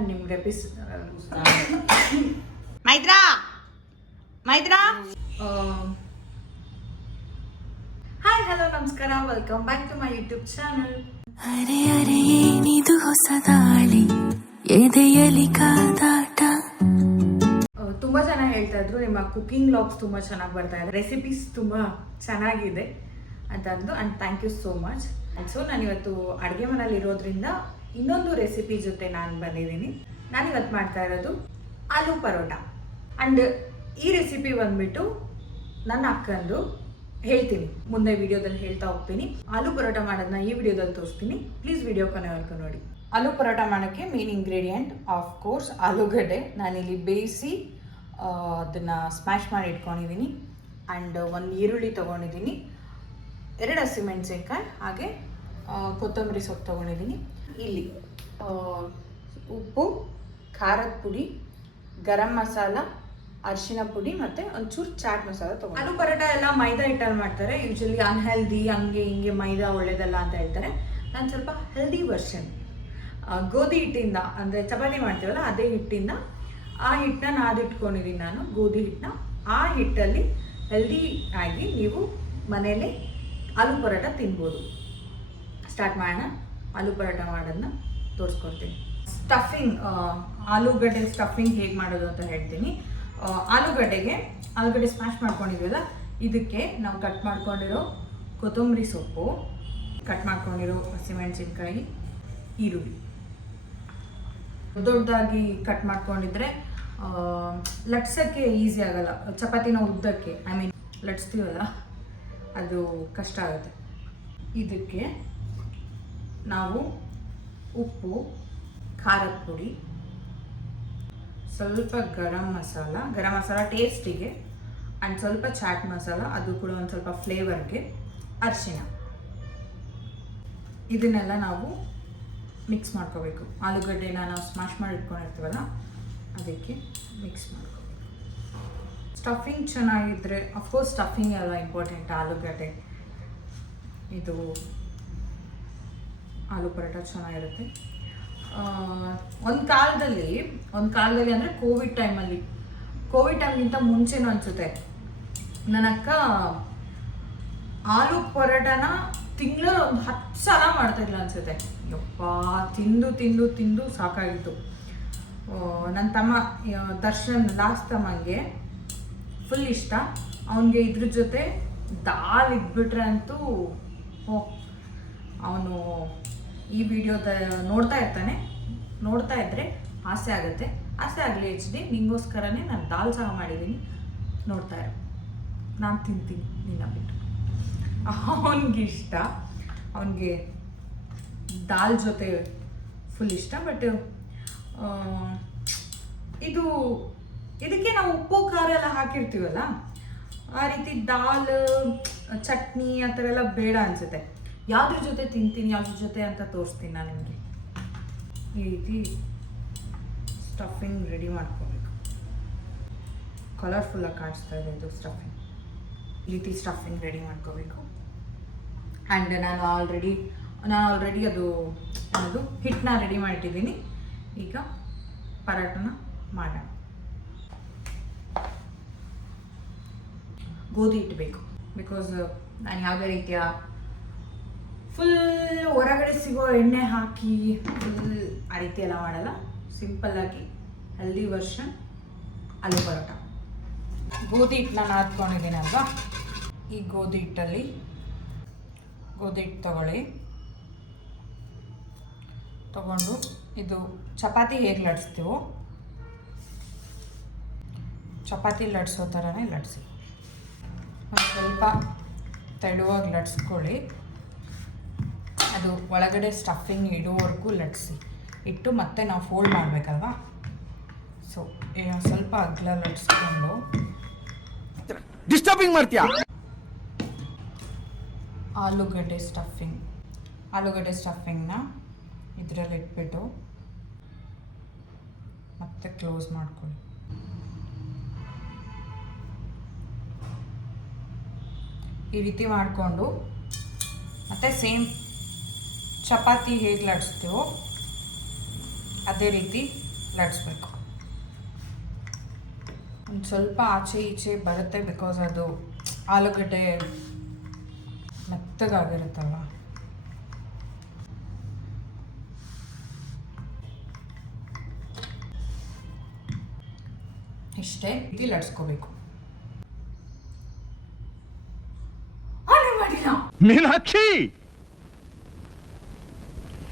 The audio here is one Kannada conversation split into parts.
ನಾನು ನಿಮ್ಗೆ ಎಪಿಸ್ ಮೈತ್ರಾ? ಮೈತ್ರಾ? ಹಾಯ್ ಹಲೋ ನಮಸ್ಕಾರ. Welcome back to my YouTube channel ಅರೆ ಅರೆ ಏನಿದು ಹೊಸ ದಾಳಿ? ಎದೆಯಲಿ ಕಾದಾಟ? ತುಂಬ ಜನ ಹೇಳ್ತಾ ಇದ್ರು ನಿಮ್ಮ ಕುಕಿಂಗ್ ಲಾಗ್ಸ್ ತುಂಬಾ ಚೆನ್ನಾಗಿ ಬರ್ತಾ ಇದೆ. ರೆಸಿಪೀಸ್ ತುಂಬಾ ಚೆನ್ನಾಗಿದೆ. ಅಂತಂದು and and thank you so much and so ನಾನಿವತ್ತು ಅಡುಗೆ ಮನೇಲಿ ಇರೋದ್ರಿಂದ ಇನ್ನೊಂದು ರೆಸಿಪಿ ಜೊತೆ ನಾನು ಬಂದಿದ್ದೀನಿ. ನಾನು ಇವತ್ತು ಮಾಡ್ತಾ ಇರೋದು ಆಲೂ ಪರೋಟ. ಆ್ಯಂಡ್ ಈ ರೆಸಿಪಿ ಬಂದ್ಬಿಟ್ಟು ನನ್ನ ಅಕ್ಕಂದು ಹೇಳ್ತೀನಿ. ಮುಂದೆ ವಿಡಿಯೋದಲ್ಲಿ ಹೇಳ್ತಾ ಹೋಗ್ತೀನಿ. ಆಲೂ ಪರೋಟ ಮಾಡೋದನ್ನ ಈ ವಿಡಿಯೋದಲ್ಲಿ ತೋರಿಸ್ತೀನಿ. ಪ್ಲೀಸ್ ವಿಡಿಯೋ ಕೊನೆವರೆಗೂ ನೋಡಿ. ಆಲೂ ಪರೋಟ ಮಾಡೋಕ್ಕೆ ಮೇನ್ ಇಂಗ್ರೀಡಿಯೆಂಟ್ ಆಫ್ ಕೋರ್ಸ್ ಆಲೂಗಡ್ಡೆ. ನಾನಿಲ್ಲಿ ಬೇಯಿಸಿ ಅದನ್ನು ಸ್ಮ್ಯಾಶ್ ಮಾಡಿ ಇಟ್ಕೊಂಡಿದ್ದೀನಿ. ಆ್ಯಂಡ್ ಒಂದು ಈರುಳ್ಳಿ ತೊಗೊಂಡಿದ್ದೀನಿ. ಎರಡು ಹಸಿಮೆಣಸಿನ್ಕಾಯಿ ಹಾಗೆ ಕೊತ್ತಂಬರಿ ಸೊಪ್ಪು ತೊಗೊಂಡಿದ್ದೀನಿ. ಇಲ್ಲಿ ಉಪ್ಪು, ಖಾರದ ಪುಡಿ, ಗರಂ ಮಸಾಲ, ಅರಿಶಿನ ಪುಡಿ ಮತ್ತೆ ಒಂಚೂರು ಚಾಟ್ ಮಸಾಲ ತಗೋ ಆಲೂ ಪರೋಟ ಎಲ್ಲ ಮೈದಾ ಹಿಟ್ಟಲ್ಲಿ ಮಾಡ್ತಾರೆ. ಯೂಶಲಿ ಅನ್ಹೆಲ್ದಿ ಹಂಗೆ ಹಿಂಗೆ ಮೈದಾ ಒಳ್ಳೇದಲ್ಲ ಅಂತ ಹೇಳ್ತಾರೆ. ನಾನು ಸ್ವಲ್ಪ ಹೆಲ್ದಿ ವರ್ಷನ್ ಗೋಧಿ ಹಿಟ್ಟಿಂದ, ಅಂದರೆ ಚಪಾತಿ ಮಾಡ್ತೀವಲ್ಲ, ಅದೇ ಹಿಟ್ಟಿಂದ ಆ ಹಿಟ್ಟನ್ನ ನಾದಿಟ್ಕೊಂಡಿದ್ದೀನಿ ನಾನು, ಗೋಧಿ ಹಿಟ್ಟನ್ನ. ಆ ಹಿಟ್ಟಲ್ಲಿ ಹೆಲ್ದಿ ಆಗಿ ನೀವು ಮನೇಲಿ ಆಲೂ ಪರೋಟ ತಿನ್ಬೋದು. ಸ್ಟಾರ್ಟ್ ಮಾಡೋಣ. ಆಲೂ ಪರೋಟ ಮಾಡೋದನ್ನ ತೋರಿಸ್ಕೊಡ್ತೀನಿ. ಸ್ಟಫಿಂಗ್ ಆಲೂಗಡ್ಡೆ ಸ್ಟಫಿಂಗ್ ಹೇಗೆ ಮಾಡೋದು ಅಂತ ಹೇಳ್ತೀನಿ. ಆಲೂಗಡ್ಡೆಗೆ, ಆಲೂಗಡ್ಡೆ ಸ್ಮ್ಯಾಶ್ ಮಾಡ್ಕೊಂಡಿದ್ವಲ್ಲ, ಇದಕ್ಕೆ ನಾವು ಕಟ್ ಮಾಡ್ಕೊಂಡಿರೋ ಕೊತ್ತಂಬರಿ ಸೊಪ್ಪು ಕಟ್ ಮಾಡ್ಕೊಂಡಿರೋ ಹಸಿಮೆಣಸಿನ್ಕಾಯಿ, ಈರುಳ್ಳಿ. ದೊಡ್ಡದಾಗಿ ಕಟ್ ಮಾಡ್ಕೊಂಡಿದ್ರೆ ಲಟ್ಸೋಕ್ಕೆ ಈಸಿ ಆಗಲ್ಲ. ಚಪಾತಿನ ಉದ್ದಕ್ಕೆ ಐ ಮೀನ್ ಲಟ್ಸ್ತೀವಲ್ಲ, ಅದು ಕಷ್ಟ ಆಗುತ್ತೆ. ಇದಕ್ಕೆ ನಾವು ಉಪ್ಪು, ಖಾರದ ಪುಡಿ, ಸ್ವಲ್ಪ ಗರಂ ಮಸಾಲ ಗರಂ ಮಸಾಲ ಟೇಸ್ಟಿಗೆ ಆ್ಯಂಡ್ ಸ್ವಲ್ಪ ಚಾಟ್ ಮಸಾಲ ಅದು ಕೂಡ ಒಂದು ಸ್ವಲ್ಪ ಫ್ಲೇವರ್ಗೆ ಅರಿಶಿನ ಇದನ್ನೆಲ್ಲ ನಾವು ಮಿಕ್ಸ್ ಮಾಡ್ಕೋಬೇಕು. ಆಲೂಗಡ್ಡೆನ ನಾವು ಸ್ಮಾಶ್ ಮಾಡಿ ಇಟ್ಕೊಂಡಿರ್ತೀವಲ್ಲ, ಅದಕ್ಕೆ ಮಿಕ್ಸ್ ಮಾಡ್ಕೋಬೇಕು. ಸ್ಟಫಿಂಗ್ ಚೆನ್ನಾಗಿದ್ದರೆ ಅಫ್ಕೋರ್ಸ್ ಸ್ಟಫಿಂಗ್ ಎಲ್ಲ ಇಂಪಾರ್ಟೆಂಟ್ ಆಲೂಗಡ್ಡೆ, ಇದು ಆಲೂ ಪರೋಟ ಚೆನ್ನಾಗಿರುತ್ತೆ. ಒಂದು ಕಾಲದಲ್ಲಿ ಒಂದು ಕಾಲದಲ್ಲಿ ಅಂದರೆ ಕೋವಿಡ್ ಟೈಮಲ್ಲಿ. ಕೋವಿಡ್ ಟೈಮ್ಗಿಂತ ಮುಂಚೆನೂ ಅನಿಸುತ್ತೆ. ನನ್ನ ಅಕ್ಕ ಆಲೂ ಪರೋಟನ ತಿಂಗಳ ಒಂದು ಹತ್ತು ಸಲ ಮಾಡ್ತಾಯಿಲ್ಲ ಅನ್ಸುತ್ತೆ. ಯಪ್ಪ, ತಿಂದು ತಿಂದು ತಿಂದು ಸಾಕಾಗಿತ್ತು. ನನ್ನ ತಮ್ಮ ದರ್ಶನ್, ಲಾಸ್ಟ್ ತಮ್ಮಂಗೆ ಫುಲ್ ಇಷ್ಟ. ಅವನಿಗೆ ಇದ್ರ ಜೊತೆ ದಾಲ್ ಇದ್ಬಿಟ್ರೆ ಅಂತೂ, ಓ, ಅವನು ಈ ವಿಡಿಯೋ ನೋಡ್ತಾ ಇರ್ತಾನೆ. ನೋಡ್ತಾ ಇದ್ದರೆ ಆಸೆ ಆಗುತ್ತೆ. ಆಸೆ ಆಗಲಿ ಎಚ್ ಡಿ, ನಿಂಗೋಸ್ಕರನೇ ನಾನು ದಾಲ್ ಸಹ ಮಾಡಿದ್ದೀನಿ. ನೋಡ್ತಾ ಇರು. ನಾನು ತಿಂತೀನಿ ನಿನ್ನ ಬಿಟ್ಟು. ಅವನಿಗೆ ಇಷ್ಟ ಅವನಿಗೆ ದಾಲ್ ಜೊತೆ ಫುಲ್ ಇಷ್ಟ ಬಟ್ ಇದು, ಇದಕ್ಕೆ ನಾವು ಉಪ್ಪು, ಖಾರ ಎಲ್ಲ ಹಾಕಿರ್ತೀವಲ್ಲ, ಆ ರೀತಿ ದಾಲ್, ಚಟ್ನಿ, ಆ ಥರ ಎಲ್ಲ ಬೇಡ ಅನಿಸುತ್ತೆ. ಯಾವ್ದ್ರ ಜೊತೆ ತಿಂತೀನಿ, ಯಾವ್ದ್ರ ಜೊತೆ ಅಂತ ತೋರಿಸ್ತೀನಿ ನಾನು ನಿಮಗೆ. ಈ ರೀತಿ ಸ್ಟಫಿಂಗ್ ರೆಡಿ ಮಾಡ್ಕೋಬೇಕು. ಕಲರ್ಫುಲ್ಲಾಗಿ ಕಾಣಿಸ್ತಾ ಇದೆ ಇದು ಸ್ಟಫಿಂಗ್ ಈ ರೀತಿ ಸ್ಟಫಿಂಗ್ ರೆಡಿ ಮಾಡ್ಕೋಬೇಕು. ಆ್ಯಂಡ್ ನಾನು ಆಲ್ರೆಡಿ ನಾನು ಆಲ್ರೆಡಿ ಅದು ಅದು ಹಿಟ್ಟನ್ನ ರೆಡಿ ಮಾಡಿಟ್ಟಿದ್ದೀನಿ. ಈಗ ಪರಾಟನ ಮಾಡೋಣ. ಗೋಧಿ ಹಿಟ್ಟು ಬೇಕು ಬಿಕಾಸ್ ನಾನು ಯಾವುದೇ ರೀತಿಯ ಫುಲ್ ಹೊರಗಡೆ ಸಿಗೋ ಎಣ್ಣೆ ಹಾಕಿ ಫುಲ್ ಆ ರೀತಿ ಎಲ್ಲ ಮಾಡಲ್ಲ. ಸಿಂಪಲ್ಲಾಗಿ ಹೆಲ್ದಿ ವರ್ಷನ್ ಅಲ್ಲಿ ಪರೋಟ. ಗೋಧಿ ಹಿಟ್ಟನ್ನ ನಾದ್ಕೊಂಡಿದ್ದೀನಿ ಅಲ್ವಾ? ಈ ಗೋಧಿ ಹಿಟ್ಟಲ್ಲಿ ಗೋಧಿ ಹಿಟ್ಟು ತಗೊಳ್ಳಿ. ತಗೊಂಡು ಇದು ಚಪಾತಿ ಹೇಗೆ ಲಟ್ಸ್ತೀವೋ ಚಪಾತಿ ಲಟ್ಸೋ ಥರನೇ ಲಟ್ಸಿ ಸ್ವಲ್ಪ ತೆಳುವಾಗಿ ಲಟ್ಸ್ಕೊಳ್ಳಿ ಅದು ಒಳಗಡೆ ಸ್ಟಫಿಂಗ್ ಇಡೋವರೆಗೂ ಲಟ್ಸಿ ಇಟ್ಟು ಮತ್ತೆ ನಾವು ಫೋಲ್ಡ್ ಮಾಡಬೇಕಲ್ವಾ? ಸೊ ಸ್ವಲ್ಪ ಅಗ್ಲ ಲಟ್ಸ್ಕೊಂಡು ಡಿಸ್ಟರ್ಬಿಂಗ್ ಮಾಡ್ತೀಯಾ? ಆಲೂಗಡ್ಡೆ ಸ್ಟಫಿಂಗ್ ಆಲೂಗಡ್ಡೆ ಸ್ಟಫಿಂಗ್ನ ಇದರಲ್ಲಿ ಇಟ್ಬಿಟ್ಟು ಮತ್ತೆ ಕ್ಲೋಸ್ ಮಾಡ್ಕೊಳ್ಳಿ. ಈ ರೀತಿ ಮಾಡಿಕೊಂಡು ಮತ್ತೆ ಸೇಮ್ ಚಪಾತಿ ಹೇಗೆ ಲಟ್ಸ್ತೀವೋ ಅದೇ ರೀತಿ ಲಟ್ಸ್ಬೇಕು ಒಂದು ಸ್ವಲ್ಪ ಆಚೆ ಈಚೆ ಬರುತ್ತೆ ಬಿಕಾಸ್ ಅದು ಆಲೂಗಡ್ಡೆ ಮೆತ್ತಗಾಗಿರುತ್ತಲ್ಲ ಇಷ್ಟೇ ಇದು ಲಟ್ಸ್ಕೋಬೇಕು ಮೀನಾಕ್ಷಿ!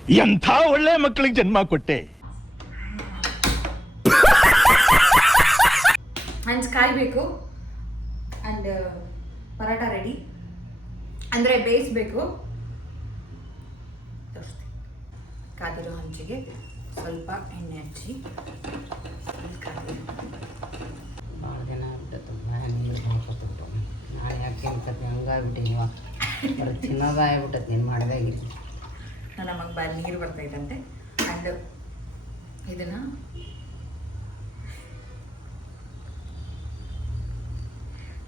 ಎಂಥ ಒಳ್ಳೆ ಮಕ್ಕಳಿಗೆ ಜನ್ಮ ಕೊಟ್ಟೆ? ಹಂಚ್ ಕಾಯಬೇಕು. ಆ್ಯಂಡ್ ಪರಾಟ ರೆಡಿ ಅಂದರೆ ಬೇಯಿಸ್ಬೇಕು. ಕಾದಿರೋ ಹಂಚಿಗೆ ಸ್ವಲ್ಪ ಎಣ್ಣೆ ಹಚ್ಚಿ. ಕಾದಿರೋ ಭಾಳ ನೀರು ಹಾಕೋತಿಟ್ಟು ನಾಳೆ ಯಾಕೆ ಅನ್ಕತ್ತಿ ನೀನು ಮಾಡ್ದಾಗಿರಿ ನನ್ನ ನಮಗೆ ಬಾಯಲ್ಲಿ ನೀರು ಬರ್ತೈತಂತೆ ಆ್ಯಂಡ್ ಇದನ್ನು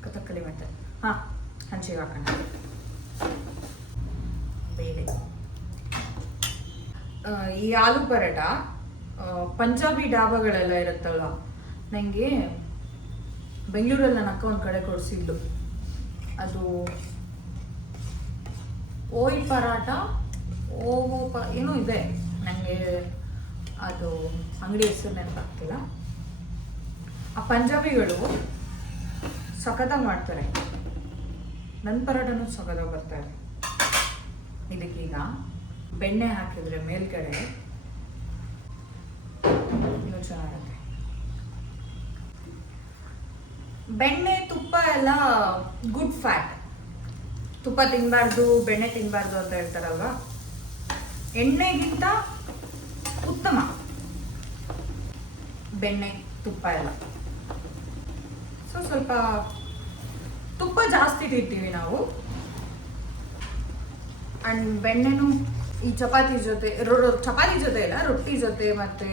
ಕಥಕ್ಕಲಿ ಮತ್ತೆ, ಹಾಂ ಹಂಚಿಗೆ ಹಾಕೋಣ. ಬೇಳೆ. ಈ ಆಲೂ ಪರೋಟ ಪಂಜಾಬಿ ಡಾಬಾಗಳೆಲ್ಲ ಇರುತ್ತಲ್ವ? ನನಗೆ ಬೆಂಗಳೂರಲ್ಲಿ ನನ್ನ ಅಕ್ಕ ಒಂದು ಕಡೆ ಕೊಡಿಸಿದ್ಲು ಅದು ಓಯ್ ಪರಾಟ ಓಹೋ ಪ ಏನೋ ಇದೆ. ನನಗೆ ಅದು ಅಂಗಡಿ ಹೆಸರು ನೆನಪಾಗ್ತಿಲ್ಲ. ಆ ಪಂಜಾಬಿಗಳು ಸಖತ್ತಾಗಿ ಮಾಡ್ತಾರೆ. ನನ್ನ ಪರಾಟನೂ ಸಖತ್ತಾಗಿ ಬರ್ತಾರೆ ಇದಕ್ಕೀಗ ಬೆಣ್ಣೆ ಹಾಕಿದ್ರೆ ಮೇಲ್ಗಡೆ ಇನ್ನೂ ಬೆಣ್ಣೆ ತುಪ್ಪ ಎಲ್ಲ ಗುಡ್ ಫ್ಯಾಟ್ ತುಪ್ಪ ತಿನ್ನಬಾರ್ದು ಬೆಣ್ಣೆ ತಿನ್ನಬಾರ್ದು ಅಂತ ಹೇಳ್ತಾರಲ್ವ? ಎಣ್ಣೆಗಿಂತ ಉತ್ತಮ. ಬೆಣ್ಣೆ, ತುಪ್ಪ ಎಲ್ಲ. ಸೊ ಸ್ವಲ್ಪ ತುಪ್ಪ ಜಾಸ್ತಿ ತಿಂತೀವಿ ನಾವು. ಆ್ಯಂಡ್ ಬೆಣ್ಣೆನು ಈ ಚಪಾತಿ ಜೊತೆ ಚಪಾತಿ ಜೊತೆ ಇಲ್ಲ ರೊಟ್ಟಿ ಜೊತೆ ಮತ್ತು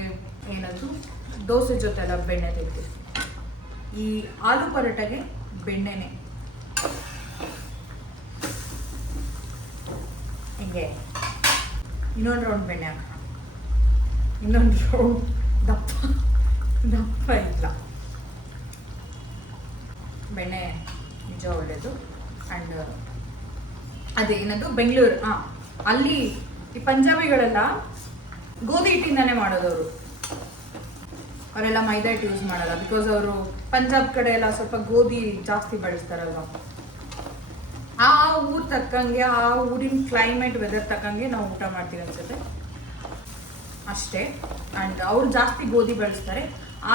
ಏನದು ದೋಸೆ ಜೊತೆ ಎಲ್ಲ ಬೆಣ್ಣೆ ತಿಂತೀವಿ ಈ ಆಲೂ ಪರೋಟಗೆ ಬೆಣ್ಣೆನೆ. ಹಿಂಗೆ? ಇನ್ನೊಂದು ರೌಂಡ್ ಬೆಣ್ಣೆ ಹಾಕೋಣ ಇನ್ನೊಂದು ರೌಂಡ್ ದಪ್ಪ. ದಪ್ಪ ಇಲ್ಲ. ಬೆಣ್ಣೆ ನಿಜ ಒಳ್ಳೆಯದು ಆ್ಯಂಡ್ ಅದೇನದು ಬೆಂಗಳೂರು ಹಾಂ ಅಲ್ಲಿ ಈ ಪಂಜಾಬಿಗಳೆಲ್ಲ ಗೋಧಿ ಹಿಟ್ಟಿಂದನೇ ಮಾಡೋದವರು ಅವರೆಲ್ಲ ಮೈದಾ ಹಿಟ್ಟು ಯೂಸ್ ಮಾಡಲ್ಲ ಬಿಕಾಸ್ ಅವರು ಪಂಜಾಬ್ ಕಡೆ ಎಲ್ಲ ಸ್ವಲ್ಪ ಗೋಧಿ ಜಾಸ್ತಿ ಬಳಸ್ತಾರಲ್ವ? ಊರ್ ತಕ್ಕಂಗೆ, ಆ ಊರಿನ ಕ್ಲೈಮೇಟ್ ವೆದರ್ ತಕ್ಕಂಗೆ ನಾವು ಊಟ ಮಾಡ್ತೀವಿ ಅನ್ಸುತ್ತೆ. ಅಷ್ಟೇ. ಆ್ಯಂಡ್ ಅವ್ರು ಜಾಸ್ತಿ ಗೋಧಿ ಬೆಳೆಸ್ತಾರೆ.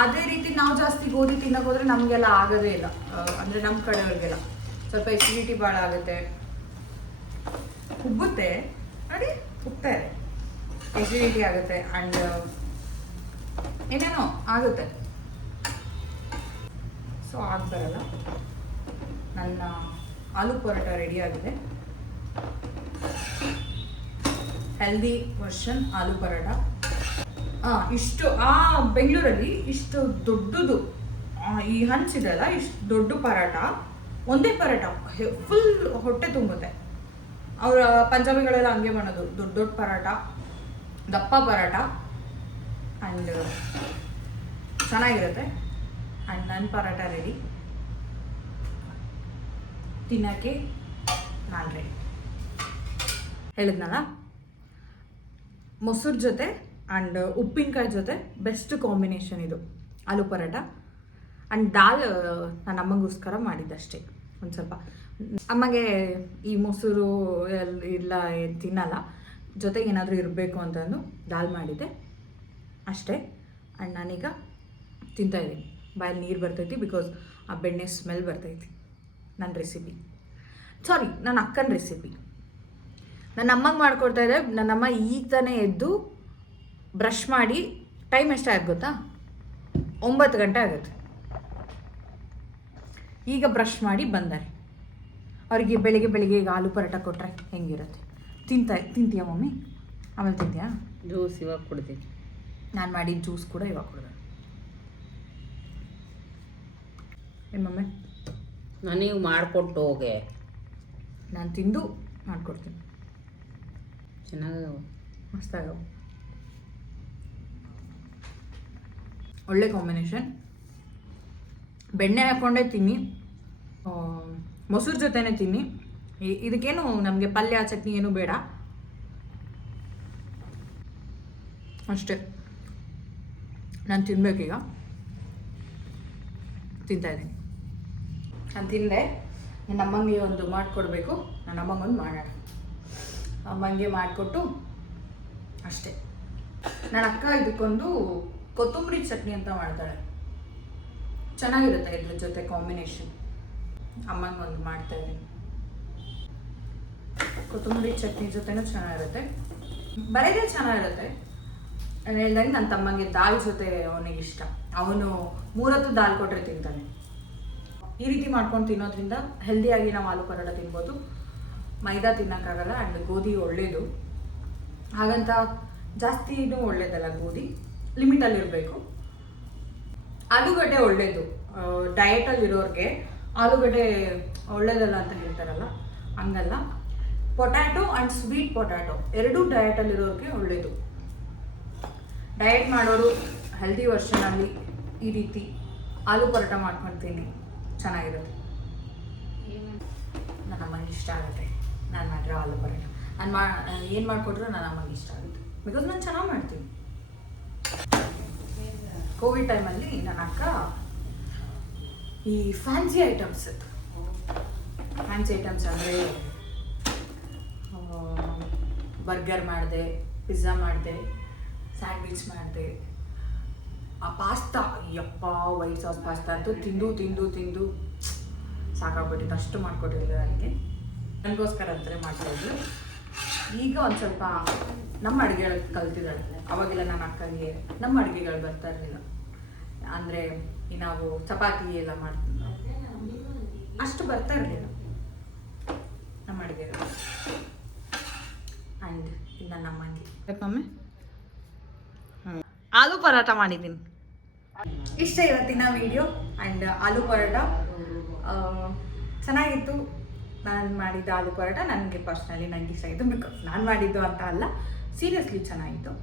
ಅದೇ ರೀತಿ ನಾವು ಜಾಸ್ತಿ ಗೋಧಿ ತಿನ್ನಕ್ಕೆ ಹೋದ್ರೆ ನಮಗೆಲ್ಲ ಆಗೋದೇ ಇಲ್ಲ. ಅಂದರೆ ಅಂದ್ರೆ ನಮ್ಮ ಕಡೆಯವ್ರಿಗೆಲ್ಲ. ಸ್ವಲ್ಪ ಎಸಿಡಿಟಿ ಭಾಳ ಆಗುತ್ತೆ. ಉಬ್ಬುತ್ತೆ ನೋಡಿ ಉಬ್ತಾರೆ ಎಸಿಡಿಟಿ ಆಗುತ್ತೆ ಆ್ಯಂಡ್ ಏನೇನೋ ಆಗುತ್ತೆ. ಸೊ ಆಗ್ತಾರಲ್ಲ ನನ್ನ ಆಲೂ ಪರೋಟ ರೆಡಿ ಆಗಿದೆ. Healthy version aloo paratha. ಆ, ಇಷ್ಟು ಆ ಬೆಂಗಳೂರಲ್ಲಿ ಇಷ್ಟು ದೊಡ್ಡದು ಈ ಹಂಚಿದಲ್ಲ ಇಷ್ಟು ದೊಡ್ಡ ಪರೋಟ ಒಂದೇ ಪರೋಟ ಫುಲ್ ಹೊಟ್ಟೆ ತುಂಬುತ್ತೆ. ಅವರ ಪಂಜಾಬಿಗಳೆಲ್ಲ ಹಂಗೆ ಮಾಡೋದು ದೊಡ್ಡ ದೊಡ್ಡ ಪರೋಟ ದಪ್ಪ ಪರೋಟ ಆ್ಯಂಡ್ ಚೆನ್ನಾಗಿರುತ್ತೆ. ಆ್ಯಂಡ್ ನನ್ನ ಪರೋಟ ರೆಡಿ ತಿನ್ನೋಕ್ಕೆ ನಾನು ರೆಡಿ ಹೇಳಿದ್ನಲ್ಲ? ಮೊಸರು ಜೊತೆ ಆ್ಯಂಡ್ ಉಪ್ಪಿನಕಾಯಿ ಜೊತೆ ಬೆಸ್ಟ್ ಕಾಂಬಿನೇಷನ್ ಇದು, ಆಲೂ ಪರೋಟ. ಆ್ಯಂಡ್ ದಾಲ್ ನನ್ನ ಅಮ್ಮಂಗೋಸ್ಕರ ಮಾಡಿದ್ದಷ್ಟೇ, ಒಂದು ಸ್ವಲ್ಪ. ಅಮ್ಮಗೆ ಈ ಮೊಸರು ಇಲ್ಲ ತಿನ್ನಲ್ಲ. ಜೊತೆಗೆ ಏನಾದರೂ ಇರಬೇಕು ಅಂತಂದು ದಾಲ್ ಮಾಡಿದ್ದೆ. ಅಷ್ಟೇ. ಆ್ಯಂಡ್ ನಾನೀಗ ತಿಂತಾಯಿದ್ದೀನಿ ಬಾಯಲ್ಲಿ ನೀರು ಬರ್ತೈತಿ ಬಿಕಾಸ್ ಆ ಬೆಣ್ಣೆ ಸ್ಮೆಲ್ ಬರ್ತೈತಿ. ನನ್ನ ರೆಸಿಪಿ ಸಾರಿ ನನ್ನ ಅಕ್ಕನ ರೆಸಿಪಿ ನನ್ನ ಅಮ್ಮಗೆ ಮಾಡ್ಕೊಡ್ತಾ ಇದ್ದೆ ನನ್ನಮ್ಮ ಈಗ ತಾನೇ ಎದ್ದು ಬ್ರಷ್ ಮಾಡಿ ಟೈಮ್ ಎಷ್ಟಾಗುತ್ತೆ ಗೊತ್ತಾ? ಒಂಬತ್ತು ಗಂಟೆ ಆಗುತ್ತೆ. ಈಗ ಬ್ರಷ್ ಮಾಡಿ ಬಂದಾರೆ. ಅವರಿಗೆ ಬೆಳಿಗ್ಗೆ ಬೆಳಿಗ್ಗೆ ಈಗ ಆಲೂ ಪರೋಟ ಕೊಟ್ಟರೆ ಹೆಂಗಿರುತ್ತೆ? ತಿಂತಾ ತಿಂತೀಯಾ ಮಮ್ಮಿ? ಆಮೇಲೆ ತಿಂತೀಯಾ? ಜ್ಯೂಸ್ ಇವಾಗ ಕುಡ್ತೀನಿ. ನಾನು ಮಾಡಿದ ಜ್ಯೂಸ್ ಕೂಡ ಇವಾಗ ಕುಡ್ದೆ ಏನು ಮಮ್ಮಿ? ನನಗೆ ಮಾಡಿಕೊಟ್ಟು ಹೋಗೆ. ನಾನು ತಿಂದು ಮಾಡಿಕೊಡ್ತೀನಿ. ಚೆನ್ನಾಗಿ ಮಸ್ತಾಗವು ಒಳ್ಳೆ ಕಾಂಬಿನೇಷನ್ ಬೆಣ್ಣೆ ಹಾಕ್ಕೊಂಡೇ ತಿನ್ನಿ. ಮೊಸರು ಜೊತೆನೇ ತಿನ್ನಿ. ಇದಕ್ಕೇನು ನಮಗೆ ಪಲ್ಯ ಚಟ್ನಿ ಏನು ಬೇಡ. ಅಷ್ಟೇ. ನಾನು ತಿನ್ಬೇಕೀಗ. ತಿಂತಾ ಇದ್ದೀನಿ. ನಾನು ತಿಂದೆ. ನನ್ನ ಅಮ್ಮಂಗೆ ಒಂದು ಮಾಡಿಕೊಡ್ಬೇಕು. ನನ್ನ ಅಮ್ಮಂಗೊಂದು ಮಾಡೋಣ. ಅಮ್ಮಂಗೆ ಮಾಡಿಕೊಟ್ಟು ಅಷ್ಟೇ. ನನ್ನ ಅಕ್ಕ ಇದಕ್ಕೊಂದು ಕೊತ್ತಂಬರಿ ಚಟ್ನಿ ಅಂತ ಮಾಡ್ತಾಳೆ. ಚೆನ್ನಾಗಿರುತ್ತೆ ಇದ್ರ ಜೊತೆ ಕಾಂಬಿನೇಷನ್ ಅಮ್ಮಂಗೆ ಒಂದು ಮಾಡ್ತಾ ಇದ್ದೀನಿ. ಕೊತ್ತಂಬರಿ ಚಟ್ನಿ ಜೊತೆನೂ ಚೆನ್ನಾಗಿರುತ್ತೆ. ಬರೆದೇ ಚೆನ್ನಾಗಿರುತ್ತೆ. ನಾನು ಹೇಳ್ದಂಗೆ ನನ್ನ ತಮ್ಮಂಗೆ ದಾಲ್ ಜೊತೆ ಅವನಿಗೆ ಇಷ್ಟ. ಅವನು ಮೂರತ್ತು ದಾಲ್ ಕೊಟ್ಟರೆ ತಿಂತಾನೆ. ಈ ರೀತಿ ಮಾಡ್ಕೊಂಡು ತಿನ್ನೋದ್ರಿಂದ ಹೆಲ್ದಿಯಾಗಿ ನಾವು ಆಲೂ ಪರೋಟ ತಿನ್ಬೋದು. ಮೈದಾ ತಿನ್ನೋಕ್ಕಾಗಲ್ಲ ಆ್ಯಂಡ್ ಗೋಧಿ ಒಳ್ಳೆಯದು ಹಾಗಂತ ಜಾಸ್ತಿನೂ ಒಳ್ಳೇದಲ್ಲ ಗೋಧಿ. ಲಿಮಿಟಲ್ಲಿರಬೇಕು ಆಲೂಗಡ್ಡೆ ಒಳ್ಳೇದು. ಡಯಟಲ್ಲಿರೋರಿಗೆ ಆಲೂಗಡ್ಡೆ ಒಳ್ಳೇದಲ್ಲ ಅಂತ ಹೇಳ್ತಾರಲ್ಲ, ಹಂಗಲ್ಲ. ಪೊಟ್ಯಾಟೊ ಆ್ಯಂಡ್ ಸ್ವೀಟ್ ಪೊಟ್ಯಾಟೊ ಎರಡೂ ಡಯಟಲ್ಲಿರೋರಿಗೆ ಒಳ್ಳೇದು. ಡಯಟ್ ಮಾಡೋರು ಹೆಲ್ದಿ ವರ್ಷನಲ್ಲಿ ಈ ರೀತಿ ಆಲೂ ಪರೋಟ ಮಾಡ್ಕೊಳ್ತೀನಿ ಚೆನ್ನಾಗಿರುತ್ತೆ. ನನ್ನ ಅಮ್ಮನಿಗೆ ಇಷ್ಟ ಆಗುತ್ತೆ. ನಾನು ಮಾಡಿರೋ ಆಲೂ ಪರೋಟ. ನಾನು ಮಾ ಏನು ಮಾಡಿಕೊಟ್ರು ನನ್ನ ಅಮ್ಮಗೆ ಇಷ್ಟ ಆಗುತ್ತೆ. ಬಿಕಾಸ್ ನಾನು ಚೆನ್ನಾಗಿ ಮಾಡ್ತೀನಿ. ಕೋವಿಡ್ ಟೈಮಲ್ಲಿ ನನ್ನ ಅಕ್ಕ ಈ ಫ್ಯಾನ್ಸಿ ಐಟಮ್ಸ್ ಫ್ಯಾನ್ಸಿ ಐಟಮ್ಸ್ ಅಂದರೆ ಬರ್ಗರ್ ಮಾಡಿದೆ ಪಿಜ್ಜಾ ಮಾಡಿದೆ ಸ್ಯಾಂಡ್ವಿಚ್ ಮಾಡಿದೆ. ಆ ಪಾಸ್ತಾ ಯಪ್ಪ ವೈಟ್ ಸಾಸ್ ಪಾಸ್ತಾ ಅಂತೂ ತಿಂದು ತಿಂದು ತಿಂದು ಸಾಕಾಗ್ಬಿಟ್ಟಿತ್ತು. ಅಷ್ಟು ಮಾಡಿಕೊಟ್ಟಿದ್ದೆ ನನಗೆ ನನಗೋಸ್ಕರ ಅಂತಲೇ ಮಾಡ್ತಾಯಿದ್ಲು ಈಗ ಒಂದು ಸ್ವಲ್ಪ ನಮ್ಮ ಅಡುಗೆಗಳು ಕಲ್ತಿದ್ದಾಳೆ. ಅವಾಗೆಲ್ಲ ನನ್ನ ಅಕ್ಕನಿಗೆ ನಮ್ಮ ಅಡುಗೆಗಳು ಬರ್ತಾ ಇರಲಿಲ್ಲ. ಅಂದರೆ ನಾವು ಚಪಾತಿ ಎಲ್ಲ ಮಾಡ್ತೀವಿ ಅಷ್ಟು ಬರ್ತಾ ಇರಲಿಲ್ಲ ನಮ್ಮ ಅಡುಗೆಗಳು. ಆ್ಯಂಡ್ ಇದು ನನ್ನ ಯಾಕಮ್ಮೆ ಆಲೂ ಪರಾಟ ಮಾಡಿದ್ದೀನಿ. ಇಷ್ಟ ಇವತ್ತಿನ ವಿಡಿಯೋ ಆ್ಯಂಡ್ ಆಲೂ ಪರೋಟ. ಚೆನ್ನಾಗಿತ್ತು. ನಾನು ಮಾಡಿದ್ದ ಆಲೂ ಪರೋಟ ನನಗೆ ಪರ್ಸ್ನಲಿ ನನಗೆ ಇಷ್ಟ ಆಯಿತು ಬಿಕಾಸ್ ನಾನು ಮಾಡಿದ್ದು ಅಂತ ಅಲ್ಲ ಸೀರಿಯಸ್ಲಿ ಚೆನ್ನಾಗಿತ್ತು.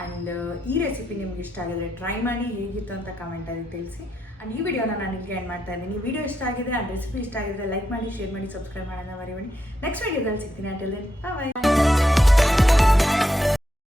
ಆ್ಯಂಡ್ ಈ ರೆಸಿಪಿ ನಿಮ್ಗೆ ಇಷ್ಟ ಆಗಿದ್ರೆ ಟ್ರೈ ಮಾಡಿ ಹೇಗಿತ್ತು ಅಂತ ಕಮೆಂಟಲ್ಲಿ ತಿಳಿಸಿ. ಆ್ಯಂಡ್ ಈ ವಿಡಿಯೋನ ನಾನು ನಿಮಗೆ ಎಂಡ್ ಮಾಡ್ತಾ ಇದ್ದೀನಿ. ವಿಡಿಯೋ ಇಷ್ಟ ಆಗಿದೆ ಆ್ಯಂಡ್ ರೆಸಿಪಿ ಇಷ್ಟ ಆಗಿದ್ರೆ ಲೈಕ್ ಮಾಡಿ ಶೇರ್ ಮಾಡಿ ಸಬ್ಸ್ಕ್ರೈಬ್ ಮಾಡೋಣ ಮರಿಬೇಡಿ. ನೆಕ್ಸ್ಟ್ ವಿಡಿಯೋದಲ್ಲಿ ಸಿಗ್ತೀನಿ. ಅಟೆಲ್ ಬಾಯ್